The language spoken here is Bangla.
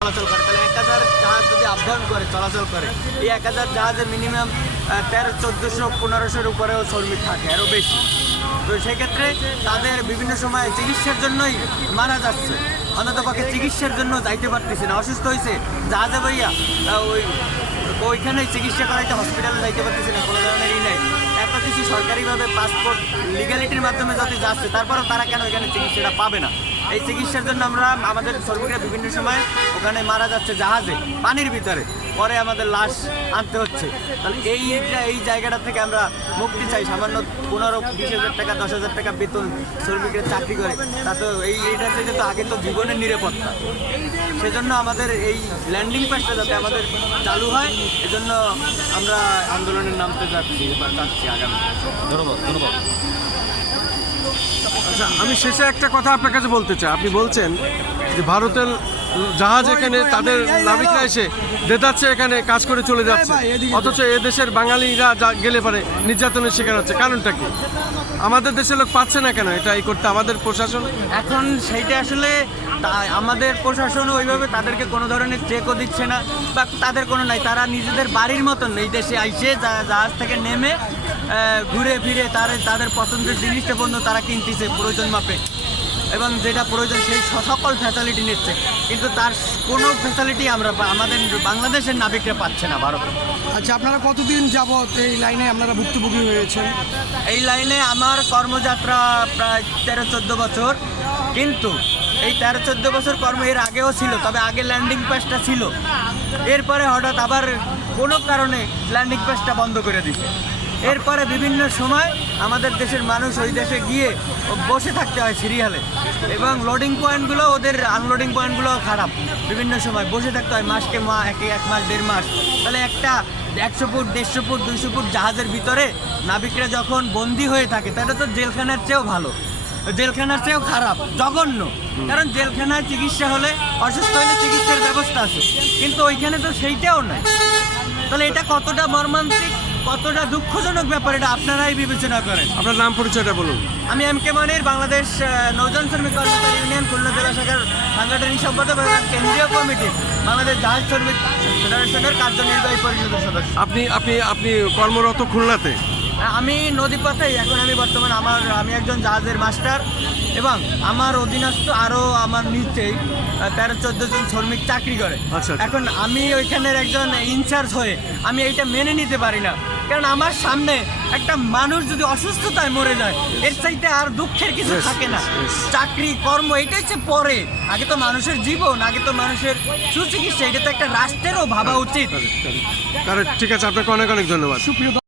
চলাচল করে, তাহলে 1000 জাহাজ যদি আপ ডাউন করে চলাচল করে, এই 1000 জাহাজে মিনিমাম 1300-1400-1500-এর উপরেও শ্রমিক থাকে, আরও বেশি। তো সেক্ষেত্রে তাদের বিভিন্ন সময় চিকিৎসার জন্যই মারা যাচ্ছে, অন্ততপক্ষে চিকিৎসার জন্য যাইতে পারতেছে না, অসুস্থ হয়েছে জাহাজে ভাইয়া ওইখানে চিকিৎসা করাইতে হসপিটালে যাইতে পারতেছে না, কোনো ধরনেরই নেই। এত কিছু সরকারিভাবে পাসপোর্ট লিগ্যালিটির মাধ্যমে যদি যাচ্ছে, তারপরেও তারা কেন ওইখানে চিকিৎসাটা পাবে না? এই চিকিৎসার জন্য আমাদের শ্রমিকরা বিভিন্ন সময় ওখানে মারা যাচ্ছে জাহাজে, পানির ভিতরে, পরে আমাদের লাশ আনতে হচ্ছে। তাহলে এই জায়গাটা থেকে আমরা মুক্তি চাই। সামান্য 15-20,000 টাকা 10,000 টাকা বেতন শ্রমিকরা চাকরি করে, তা তো এইটা থেকে তো আগে তো জীবনের নিরাপত্তা। সেজন্য আমাদের এই ল্যান্ডিং প্যাডটা যাতে আমাদের চালু হয়, এজন্য আমরা আন্দোলনের নামতে যাচ্ছি আগামী। ধন্যবাদ। আচ্ছা, আমি শেষে একটা কথা আপনার কাছে বলতে চাই। আপনি বলছেন যে ভারতের জাহাজ এখানে তাদের নাবিকরা এসে দেদাচ্ছে, এখানে কাজ করে চলে যাচ্ছে, অথচ এদেশের বাঙালিরা গেলে পারে নির্যাতনের শিকার হচ্ছে। কারণটা কি? আমাদের দেশের লোক পাচ্ছে না কেন এটা এই করতে? আমাদের প্রশাসন এখন সেইটা আসলে আমাদের প্রশাসন ওইভাবে তাদেরকে কোনো ধরনের চেকও দিচ্ছে না, বা তাদের কোনো নাই। তারা নিজেদের বাড়ির মতন এই দেশে আইসে জাহাজ থেকে নেমে ঘুরে ফিরে তাদের পছন্দের জিনিসটা পর্যন্ত তারা কিনতেছে প্রয়োজন মাপে, এবং যেটা প্রয়োজন সেই সকল ফ্যাসিলিটি নিচ্ছে, কিন্তু তার কোনো ফ্যাসিলিটি আমাদের বাংলাদেশের নাবিকরা পাচ্ছে না ভারতে। আচ্ছা, আপনারা কতদিন যাবত এই লাইনে আপনারা ভুক্তভোগী হয়েছেন? এই লাইনে আমার কর্মযাত্রা প্রায় 13-14 বছর, কিন্তু এই 13-14 বছর কর্ম এর আগেও ছিল, তবে আগে ল্যান্ডিং প্যাডটা ছিল, এরপরে হঠাৎ আবার কোনো কারণে ল্যান্ডিং প্যাডটা বন্ধ করে দিচ্ছে। এরপরে বিভিন্ন সময় আমাদের দেশের মানুষ ওই দেশে গিয়ে বসে থাকতে হয় সিরিয়ালে, এবং লোডিং পয়েন্টগুলো, ওদের আনলোডিং পয়েন্টগুলো খারাপ, বিভিন্ন সময় বসে থাকতে হয় মাসকে এক মাস 1.5 মাস। তাহলে একটা 100 ফুট 150 ফুট 200 ফুট জাহাজের ভিতরে নাবিকরা যখন বন্দি হয়ে থাকে, তাহলে তো জেলখানার চেয়েও ভালো, জেলখানার চেয়েও খারাপ, জঘন্য। কারণ জেলখানায় চিকিৎসা হলে, অসুস্থ হলে চিকিৎসার ব্যবস্থা আছে, কিন্তু ওইখানে তো সেইটাও নাই। তাহলে এটা কতটা মর্মান্তিক, কতটা দুঃখজনক ব্যাপার, এটা আপনারাই বিবেচনা করেন। আপনার নাম পরিচয়টা বলুন। আমি এম কে মনির, বাংলাদেশ নৌযান শ্রমিক কর্মচারী ইউনিয়ন খুলনা জেলা শাখার সাংগঠনিক সম্পাদক এবং কেন্দ্রীয় কমিটির বাংলাদেশ জাহাজ শ্রমিক ফেডারেশনের কার্যনির্বাহী পরিষদের সদস্য। আপনি কর্মরত খুলনাতে? আমি নদীপথেই, এখন আমি বর্তমান আমি একজন জাহাজের মাস্টার, এবং আমার অধীনস্থ আরও আমার নিচেই 13-14 জন শ্রমিক চাকরি করে। আচ্ছা। এখন আমি ওইখানের একজন ইনচার্জ হয়ে আমি এইটা মেনে নিতে পারি না, কারণ আমার সামনে একটা মানুষ যদি অসুস্থতায় মরে যায়, এর চাইতে আর দুঃখের কিছু থাকে না। চাকরি কর্ম এটা হচ্ছে পরে, আগে তো মানুষের জীবন, আগে তো মানুষের সুচিকিৎসা, এটা তো একটা রাষ্ট্রেরও ভাবা উচিত। ঠিক আছে, আপনাকে অনেক অনেক ধন্যবাদ। সুপ্রিয়